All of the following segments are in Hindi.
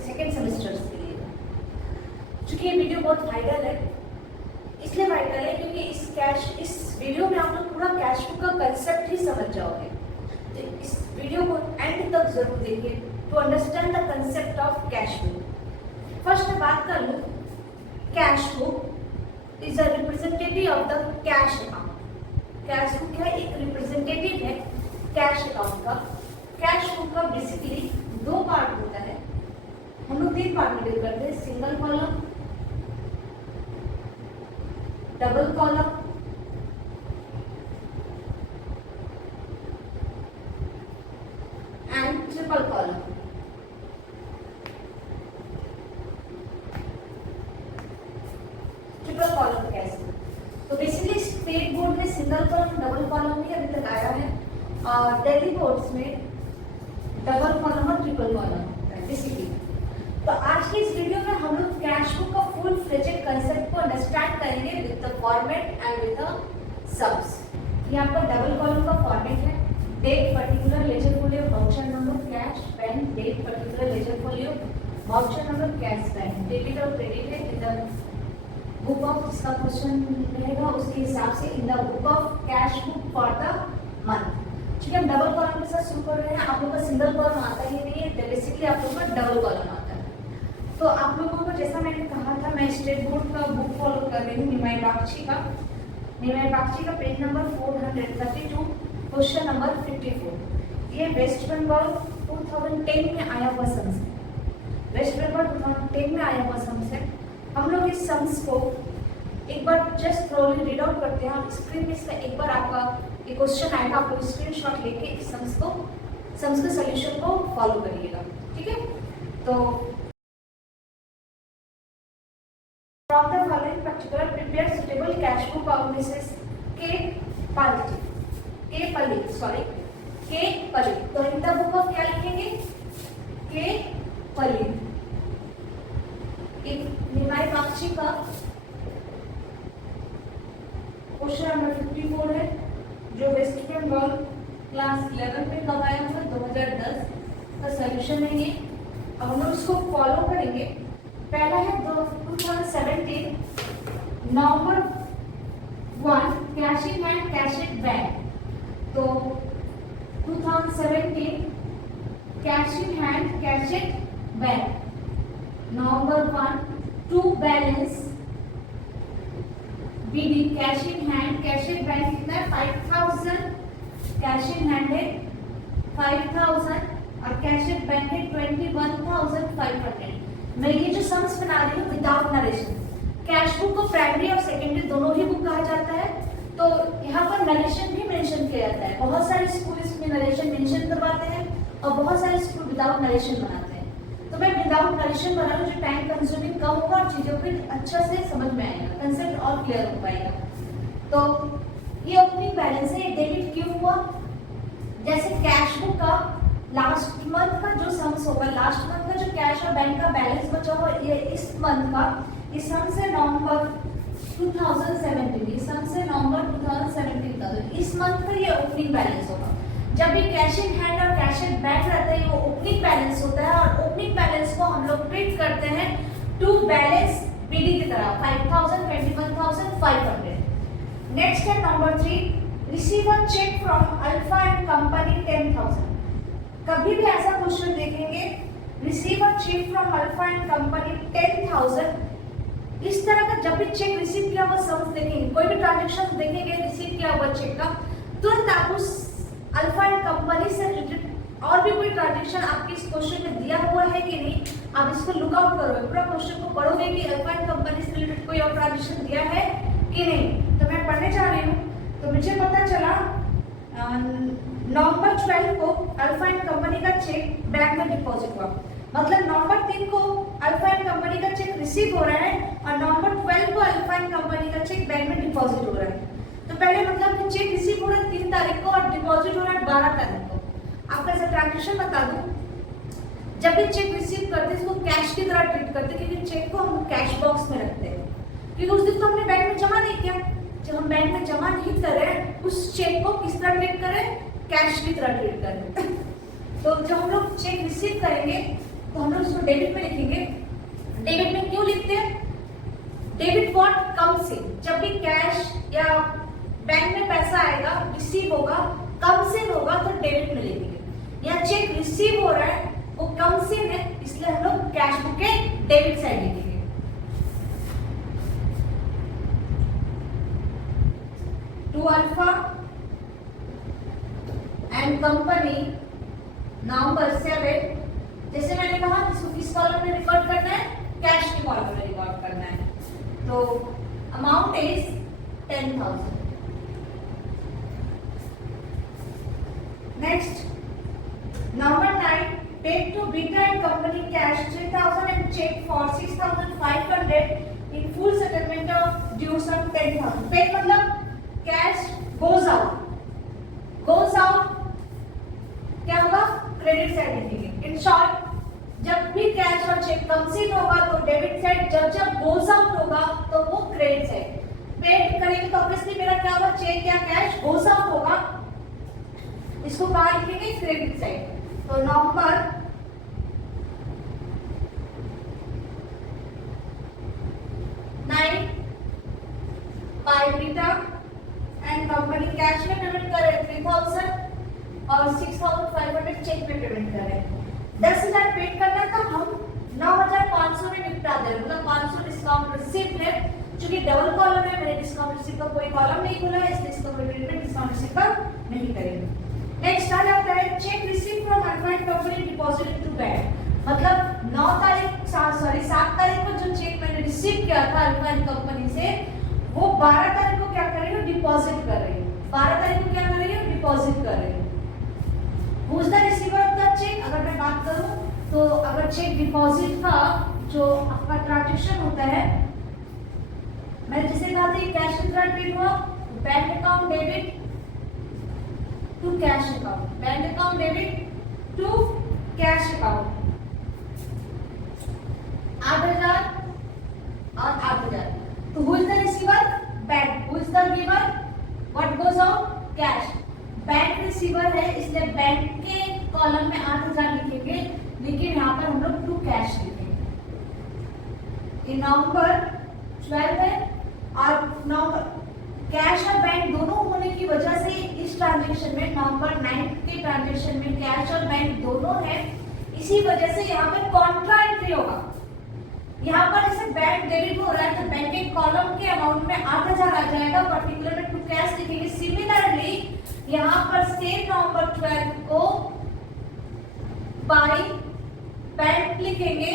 सेकेंड सेमेस्टर्स के लिए। चूंकि ये वीडियो बहुत वायरल है, इसलिए वायरल है क्योंकि इस वीडियो में आप लोग पूरा कैश बुक का कंसेप्ट ही समझ जाओगे। तो इस वीडियो को एंड तक जरूर देखिए to understand the concept of cash book. First मैं बात कर लूँ, cash book is a representative of the cash account. Cash book है, एक रिप्रेजेंटेटिव है कैश अकाउंट का। कैश बुक का बेसिकली दो पार्ट होता है, हम लोग तीन पार्ट में डील करते हैं, single column, double column and triple column. Triple column कैसे? तो बेसिकली स्टेट बोर्ड में सिंगल कॉलम डबल कॉलम ही अभी तक आया है, और दिल्ली बोर्ड्स में डबल कॉलम और ट्रिपल कॉलम बेसिकली। तो आज की इस वीडियो में हम लोग कैश बुक का फुल फ्लेजेड कंसेप्ट को अंडरस्टैंड करेंगे with the format and with the sums. ये आपका डबल कॉलम का फॉर्मेट है, date particular ledger folio voucher number cash pen, date particular ledger folio voucher number cash pen, debit और क्रेडिट है इन द बुक ऑफ, जिसका क्वेश्चन रहेगा उसके हिसाब से in the book of cash book for the month. ठीक है, हम डबल कॉलम के साथ शुरू कर रहे हैं। आप लोगों का सिंगल कॉलम आता ही नहीं है, बेसिकली आप लोगों का डबल कॉलम आता है। तो आप लोगों को जैसा मैंने कहा था, मैं स्टेट बोर्ड का बुक फॉलो कर रही हूँ, निमाई बागची का पेज नंबर 432, क्वेश्चन नंबर 54। ये वेस्ट बंगाल 2010 में आया हुआ सम्स है, वेस्ट बंगाल 2010 में आया हुआ सम्स है। हम लोग इस सम्स को एक बार जस्ट थ्रोली रीड आउट करते हैं। आप स्क्रीन में इसका एक बार आपका एक क्वेश्चन आएगा, आप लोग स्क्रीनशॉट लेके इस सम्स के सॉल्यूशन को फॉलो करिएगा। ठीक है, तो from the following particular prepare suitable cash book of Mrs. K. Palli. तो इन द बुक ऑफ क्या लिखेंगे? के पल्ली। निमाई बागची का क्वेश्चन नंबर 54 है, जो वेस्ट बंगाल क्लास 11 में कब आया था? 2010 का सॉल्यूशन है ये। अब हम लोग इसको फॉलो करेंगे। पहला है 2017 November 1 cash in hand cash at bank. तो 2017 cash in hand cash at bank November 1 to balance BD cash in hand cash at bank कितना है? 5000 कैश इन हैंड है 5000 और कैश एट बैंक है 21,500। मैं ये जो सम्स बना रही हूँ विदाउट नरेशन। कैश बुक को प्राइमरी और सेकेंडरी दोनों ही बुक कहा जाता है, तो यहाँ पर नरेशन भी मेंशन किया जाता है। बहुत सारे स्कूल इसमें नरेशन मेंशन करवाते हैं और बहुत सारे स्कूल विदाउट नरेशन बनाते हैं। तो मैं विदाउट नरेशन बना रही हूँ, जो टाइम कंज्यूमिंग कम होगा और चीजों को अच्छा से समझ में आएगा, कंसेप्ट और क्लियर हो पाएगा। तो ये ओपनिंग बैलेंस है, डेबिट क्यों हुआ? जैसे कैश बुक का लास्ट मंथ का जो सम्स होगा, लास्ट मंथ का जो कैश और बैंक का बैलेंस बचा हुआ, ये इस मंथ का, इस सम्स है नवंबर 2017, इस सम्स है नवंबर 2017। इस मंथ का ये ओपनिंग बैलेंस होगा। जब भी कैश इन हैंड और कैश एट बैंक रहता है, वो ओपनिंग बैलेंस होता है, और ओपनिंग बैलेंस को हम लोग ट्रीट करते हैं टू बैलेंस बीडी की तरह 5000 21,500। नेक्स्ट है number 3, receive a cheque from Alpha and company 10,000। कभी भी ऐसा क्वेश्चन देखेंगे, receive a cheque from Alpha and company 10,000, इस तरह का जब भी चेक रिसीव किया हुआ सम्स देखेंगे, कोई भी ट्रांजैक्शन देखेंगे रिसीव किया हुआ चेक का, तुरंत आप उस अल्फा एंड कंपनी से रिलेटेड और भी कोई ट्रांजैक्शन आपके इस क्वेश्चन में दिया हुआ है कि नहीं, आप इसको लुक आउट करोगे, पूरा क्वेश्चन को पढ़ोगे कि अल्फा एंड कंपनी से रिलेटेड कोई और ट्रांजैक्शन दिया है कि नहीं। तो मैं पढ़ने जा रही हूँ। तो मुझे पता चला नवंबर 12 को अल्फा एंड कंपनी का चेक बैंक में डिपॉजिट हुआ, मतलब नवंबर 3 को अल्फा एंड कंपनी का चेक रिसीव हो रहा है और नवंबर 12 को अल्फा एंड कंपनी का चेक बैंक में डिपॉजिट हो रहा है। तो पहले मतलब कि चेक रिसीव हो रहा है 3 तारीख को और डिपॉजिट हो रहा है 12 तारीख को। आपका ऐसा ट्रांजेक्शन बता दूं, जब भी चेक रिसीव करते हैं इसको कैश की तरह ट्रीट करते हैं, क्योंकि चेक को हम कैश बॉक्स में रखते हैं, क्योंकि उस दिन तो हमने बैंक में जमा नहीं किया। जब हम बैंक में जमा नहीं करें, उस चेक को किस तरह ट्रीट करें? कैश की तरह ट्रीट करें। तो जब हम लोग चेक रिसीव करेंगे तो तो हम लोग इसको डेबिट में लिखेंगे। डेबिट में क्यों लिखते हैं? Debit what? कम से। जब भी कैश या बैंक में पैसा आएगा, रिसीव होगा, कम से होगा तो डेबिट में लिखेंगे। या चेक रिसीव हो रहा है, वो कम से है, इसलिए हम लोग कैश बुक के डेबिट साइड लिखेंगे। टू अल्फा एंड कंपनी नवंबर 7, जैसे मैंने कहा इसको किस कॉलम में रिकॉर्ड करना है? कैश के कॉलम में रिकॉर्ड करना है। तो amount is 10,000। Next number 9, paid to Beta and Company cash 3,000 and check for 6,500 in full settlement of dues of 10,000. Paid मतलब कैश goes out क्या होगा? क्रेडिट साइड लिखेंगे। इन शॉर्ट, जब भी कैश और चेक कंसीड होगा तो डेबिट साइड, जब गोज आउट होगा तो वो क्रेडिट साइड। पेड करेंगे तो ऑब्वियसली मेरा क्या होगा? चेक या कैश गोज आउट होगा, इसको कहाँ लिखेंगे? Credit side. तो नवंबर 9 by beta and company cash में पेमेंट कर रहे हैं 3,000 और 6,500 चेक में पेमेंट कर रहे हैं। 10,000 पेड करना है तो हम 9,500 में निपटा दे रहे, मतलब 500 डिस्काउंट रिसिप्ट है। चूंकि डबल कॉलम है, मैंने डिस्काउंट रिसिप्ट का कोई कॉलम नहीं खोला है, इसलिए इसका कोई ट्रीटमेंट डिस्काउंट रिसिप्ट का नहीं करेंगे। नेक्स्ट आ जाता है cheque receipt from Alpha and company deposit to bank. मतलब 7 तारीख को जो चेक मैंने रिसीव किया था अल्फाइन कंपनी से, वो 12 तारीख को क्या कर रही हूँ? डिपॉजिट कर रही हूँ। 12 तारीख को क्या कर रही हूँ? डिपॉजिट कर रही हूँ। Who is the receiver of the check? अगर मैं बात करूं तो अगर चेक डिपॉजिट का जो आपका ट्रांजैक्शन होता है, मैं जिसे कहा था कैश विथड्रॉ ट्रेड हुआ, bank account debit to cash account, bank account debit to cash account, 8,000 और 8,000। तो who is the receiver? Bank. Who is the giver? What goes out? Cash. Bank receiver है, इसलिए बैंक के कॉलम में 8,000 लिखेंगे, लेकिन यहाँ पर हम लोग टू कैश लिखेंगे। ये नवंबर 12 है और नवंबर कैश और बैंक दोनों होने की वजह से इस ट्रांजैक्शन में नवंबर 9 के ट्रांजैक्शन में कैश और बैंक दोनों है, इसी वजह से यहाँ पर कॉन्ट्रा एंट्री होगा। यहाँ पर जैसे बैंक डेबिट हो रहा है तो बैंक के कॉलम के अमाउंट में 8,000 आ जाएगा, पर्टिकुलर में टू कैश लिखेंगे। सिमिलरली यहाँ पर सेम नवंबर 12 को बाई बैंक लिखेंगे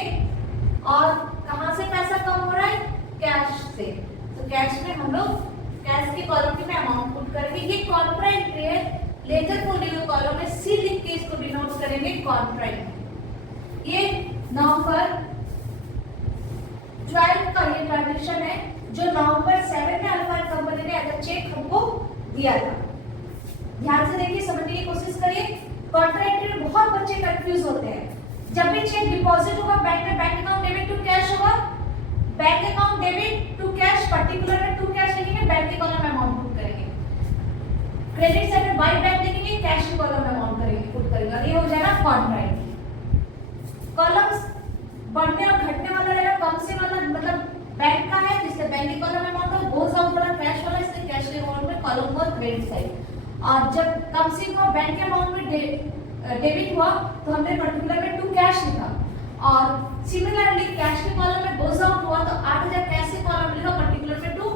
और कहाँ से पैसा कम हो रहा है? कैश से। तो कैश में हम लोग कैश के कॉलम में अमाउंट पुट करेंगे। ये कॉन्ट्रा एंट्री है, लेजर फोल्डिंग कॉलम में सी लिख के इसको डिनोट करेंगे कॉन्ट्रा एंट्री। ये नवंबर 12 का ये ट्रांजैक्शन है जो नवंबर 7 में अल्फाइन कंपनी ने एज चेक हमको दिया था। ध्यान से देखिए, समझने की कोशिश करिए। कॉन्ट्रा एंट्री में बहुत बच्चे कंफ्यूज होते हैं। जब भी चेक डिपॉजिट होगा बैंक में, bank account debit to cash होगा, bank account debit to cash, particular में टू कैश लिखेंगे, बैंक के कॉलम में अमाउंट पुट करेंगे। क्रेडिट साइड में बाय बैंक लिखेंगे, कैश के कॉलम में अमाउंट करेंगे, पुट करेंगे, और ये हो जाएगा कॉन्ट्रा एंट्री। कॉलम्स बढ़ने और घटने वाला रहेगा, कम से मतलब बैंक का है जिससे बैंक के कॉलम में अमाउंट हो, गोज आउट वाला कैश वाला, इसलिए कैश के अमाउंट में कॉलम और क्रेडिट साइड। और जब कम से कम बैंक के अमाउंट में डेबिट हुआ तो हमने पर्टिकुलर में टू कैश लिखा, और सिमिलरली कैश के कॉलम में गोज आउट हुआ तो 8,000 कैश के कॉलम लिखा, पर्टिकुलर में टू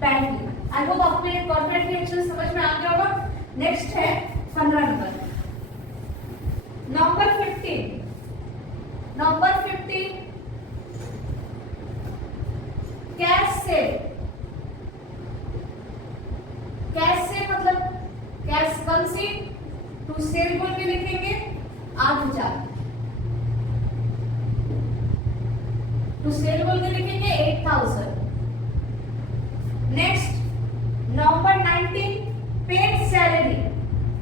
बैंक लिखा। आई होप आपको ये कॉन्ट्रैक्ट की एक्चुअली समझ में आ गया होगा। नेक्स्ट है 15 नंबर, नंबर 15। नंबर 15 कैश से, कैश से मतलब कैश कम से टू सेल बोल के लिखेंगे 8,000, टू सेल बोल के लिखेंगे 8,000। Next number 19 paid salary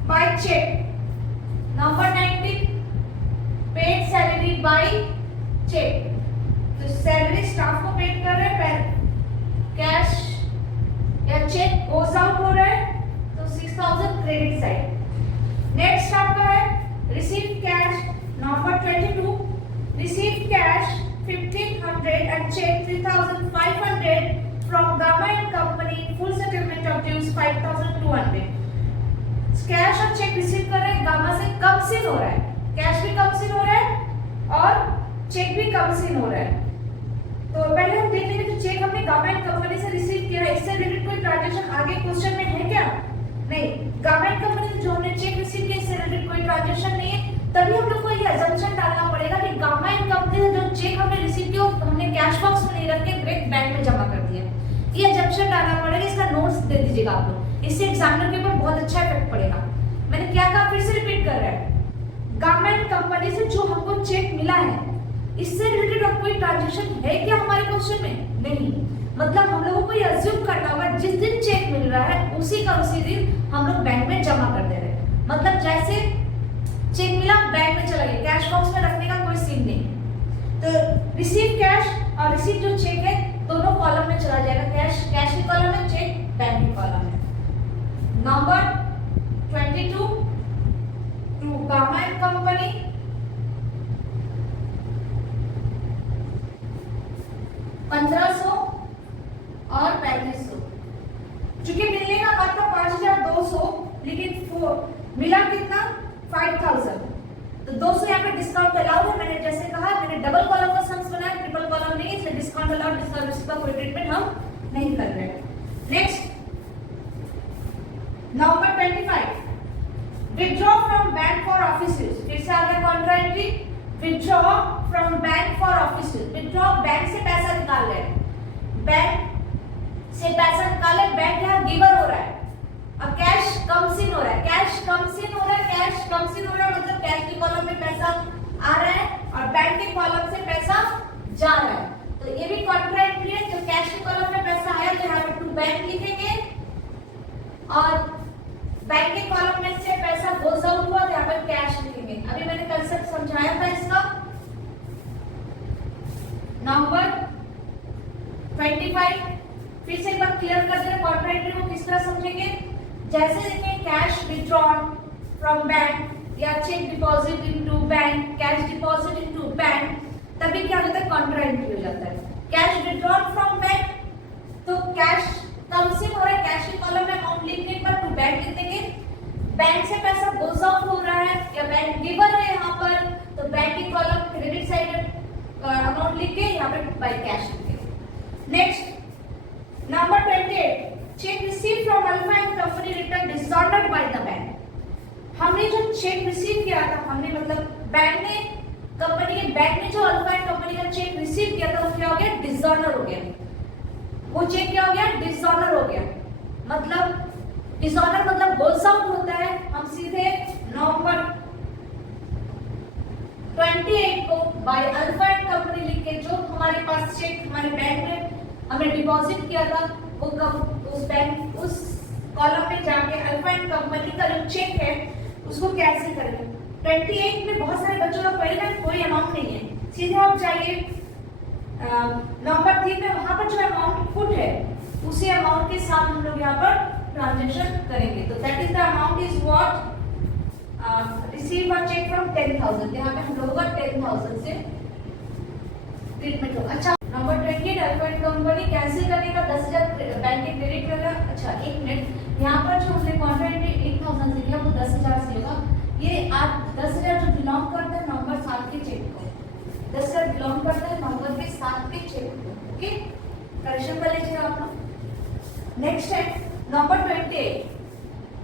by cheque, number 19 paid salary by cheque. तो सैलरी स्टाफ को पेड कर रहे हैं, कैश या चेक गोज आउट हो रहा है तो 6,000 क्रेडिट साइड। नेक्स्ट आपका है receive cash, number 22 received cash 1500 and check 3500 from Gamma and Company, full settlement of dues 5200. Cash और चेक रिसीव कर रहे हैं, गामा से कम सीन हो रहा है, कैश भी कम सीन हो रहा है और चेक भी कम सीन हो रहा है। तो पहले हम देख लेंगे, तो चेक हमने गामा एंड कंपनी से रिसीव किया है, इससे रिलेटेड कोई ट्रांजैक्शन आगे क्वेश्चन में है क्या? नहीं, गामा एंड कंपनी से जो हमने चेक रिसीव किया इससे रिलेटेड कोई ट्रांजैक्शन नहीं है। तभी हम लोग को ये अजम्पशन डालना पड़ेगा कि गामा एंड कंपनी से जो चेक हमने रिसीव किया हमने कैश बॉक्स में नहीं रख के डायरेक्ट बैंक में जमा कर दिया। ये अजम्पशन डालना पड़ेगा, इसका नोट्स दे दीजिएगा आप लोग, इससे एग्जामिनर के ऊपर बहुत अच्छा इफेक्ट पड़ेगा। मैंने क्या कहा, फिर से रिपीट कर रहा है, गामा एंड कंपनी से जो हमको चेक मिला है इससे रिलेटेड अब कोई ट्रांजैक्शन है क्या हमारे क्वेश्चन में? नहीं, मतलब हम लोगों को ये अज्यूम करना होगा जिस दिन चेक मिल रहा है उसी का उसी दिन हम लोग बैंक में जमा कर दे रहे हैं। मतलब जैसे चेक मिला बैंक में चला गया, कैश बॉक्स में रखने का कोई सीन नहीं। तो रिसीव कैश और रिसीव जो चेक है दोनों कॉलम में चला जाएगा, कैश के कॉलम में, चेक बैंक के कॉलम में। Number 22 to gamma and company 1500 और 3500। चूंकि मिलने का बात था 5200, लेकिन मिला कितना? 5000। तो 200 यहाँ पे डिस्काउंट अलाउड है। मैंने जैसे कहा, मैंने डबल कॉलम का सम्स बनाया, ट्रिपल कॉलम नहीं, इसलिए डिस्काउंट अलाउड, डिस्काउंट का कोई ट्रीटमेंट हम नहीं कर रहे हैं। Next number 25, withdraw from bank for office use. फिर से आ गया Contra entry, withdraw from bank for office use. Withdraw bank से पैसा निकाल रहे हैं, बैंक से पैसा निकाले, बैंक यहाँ गिवर हो रहा है और कैश कम सीन हो रहा है, कैश कम सीन हो रहा है, कैश कम सीन हो रहा है, मतलब कैश के कॉलम में पैसा आ रहा है और बैंक के कॉलम से पैसा जा रहा है। तो ये भी कॉन्ट्रा एंट्री है, जो कैश के कॉलम में पैसा आया तो यहाँ पे टू बैंक लिखेंगे और बैंक के कॉलम में से पैसा गोज आउट हुआ तो यहाँ पर कैश लिखेंगे। अभी मैंने कंसेप्ट समझाया था इसका। नंबर 25 फिर से एक बार क्लियर कर दे, कॉन्ट्रा एंट्री को किस तरह समझेंगे। जैसे देखें कैश विथड्रॉन फ्रॉम बैंक या cheque deposit into bank, cash deposit into bank, तभी क्या होता है? कॉन्ट्रा एंट्री हो जाता है। कैश विथड्रॉन फ्रॉम बैंक, तो कैश कम से हो रहा है, कैश के कॉलम में अमाउंट लिखने पर टू बैंक लिख देंगे। बैंक से पैसा गोज आउट हो रहा है या बैंक गिवर है यहाँ पर, तो बैंक की कॉलम क्रेडिट साइड अमाउंट लिख के यहाँ पे बाय कैश लिखेंगे। Next number 28, check receive from Alpha and company return disordered by the bank. हमने जो चेक रिसीव किया था, हमने मतलब बैंक ने, कंपनी के बैंक ने जो अल्फा एंड कंपनी का चेक रिसीव किया था वो क्या हो गया? डिसऑर्डर हो गया। वो चेक क्या हो गया? डिसऑर्डर हो गया। मतलब डिसऑर्डर मतलब गोल्स आउट होता है। हम सीधे नवंबर 28 को बाय अल्फा एंड कंपनी लिख के, जो हमारे पास चेक हमारे बैंक में हमने डिपॉजिट किया था वो उस बैंक उस कॉलम में जाके अल्फा एंड कंपनी का जो चेक है उसको कैंसिल करेंगे। 28 में बहुत सारे बच्चों का पहले कोई अमाउंट नहीं है, सीधे आप जाइए नंबर 3 में, वहां पर जो अमाउंट पुट है उसी अमाउंट के साथ हम लोग यहाँ पर ट्रांजैक्शन करेंगे। तो that is the amount is what receive a cheque from 10,000। यहाँ पे हम लोगों का 10,000 से ट्रीटमेंट होगा। अच्छा, number 28 alpha and company cancel करने का 10,000 बैंक के क्रेडिट कर रहा है। अच्छा एक मिनट, यहाँ पर जो हमने कॉन्ट्रैक्ट 8,000 से किया वो 10,000 से होगा। ये आप 10,000 जो बिलोंग करता है नवंबर 7 के चेक को, 10,000 बिलोंग करता है नवंबर के 7 के चेक को। ओके, करेक्शन कर लीजिएगा आप लोग। नेक्स्ट है number 28,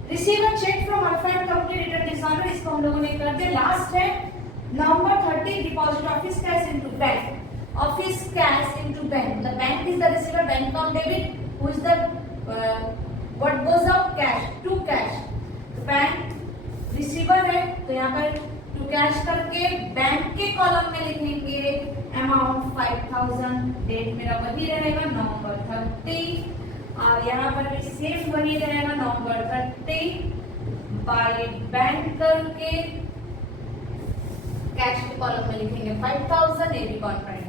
receive a cheque from Alpha and company return disorder. इसको हम लोगों ने कर दिया। लास्ट है number 30, deposit office cash into bank. Office cash into bank. The bank is the receiver, bank account debit. Who is the what goes out? Cash to cash. तो बैंक रिसीवर है तो यहाँ पर टू कैश करके बैंक के कॉलम में लिखेंगे अमाउंट 5,000। डेट मेरा वही रहेगा नवंबर 30 और यहाँ पर भी सेम वही रहेगा नवंबर 30 बाय बैंक करके कैश के कॉलम में लिखेंगे 5,000। ये भी कॉन्ट्रैक्ट।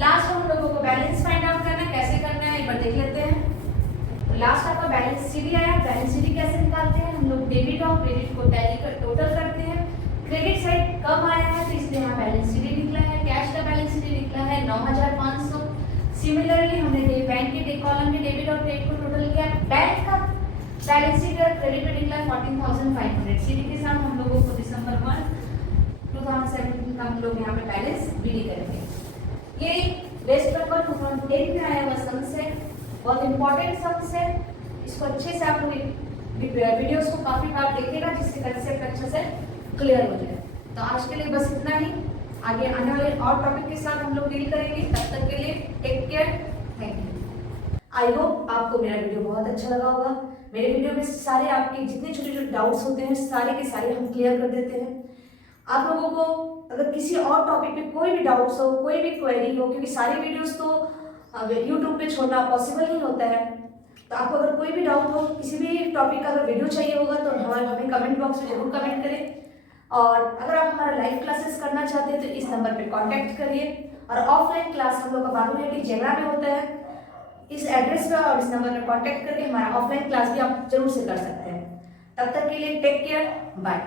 लास्ट हम लोगों को बैलेंस फाइंड आउट करना है, कैसे करना है एक बार देख लेते हैं। तो लास्ट आपका बैलेंस सीडी आया। बैलेंस सीडी कैसे निकालते हैं हम लोग? डेबिट और क्रेडिट को टैली कर टोटल करते हैं। क्रेडिट साइड कम आया है तो इसलिए यहाँ बैलेंस शीट निकला है, कैश का बैलेंस शीट निकला है 9,500। सिमिलरली हमने बैंक के कॉलम के डेबिट और क्रेडिट को टोटल किया, बैंक का बैलेंस शीट और क्रेडिट में निकला 14,500। सीधी के साथ हम लोगों को दिसंबर 1 2017 का हम लोग यहाँ पे बैलेंस बीडी करेंगे। ये वेस्ट पेपर 2010 में आया हुआ सम्स है, बहुत इंपॉर्टेंट सम्स है। इसको अच्छे से आप लोग वीडियोस को काफी बार देखिएगा जिससे कंसेप्ट अच्छे से क्लियर हो जाए। तो आज के लिए बस इतना ही, आगे आने वाले और टॉपिक के साथ हम लोग डील करेंगे। तब तक के लिए take care, thank you. I hope आपको मेरा वीडियो बहुत अच्छा लगा होगा। मेरे वीडियो में सारे आपके जितने छोटे छोटे डाउट्स होते हैं सारे के सारे हम क्लियर कर देते हैं। आप लोगों को अगर किसी और टॉपिक पे कोई भी डाउट्स हो, कोई भी क्वेरी हो, क्योंकि सारे वीडियोस तो यूट्यूब पे छोड़ना पॉसिबल नहीं होता है, तो आपको अगर कोई भी डाउट हो, किसी भी टॉपिक का अगर वीडियो चाहिए होगा तो हमें कमेंट बॉक्स में जरूर कमेंट करें। और अगर आप हमारा लाइव क्लासेस करना चाहते हैं तो इस नंबर पे कांटेक्ट करिए। और ऑफलाइन क्लास हम लोग का बालूमाटी जेगरा में होता है, इस एड्रेस पे और इस नंबर पे कांटेक्ट करके हमारा ऑफलाइन क्लास भी आप जरूर से कर सकते हैं। तब तक के लिए टेक केयर, बाय।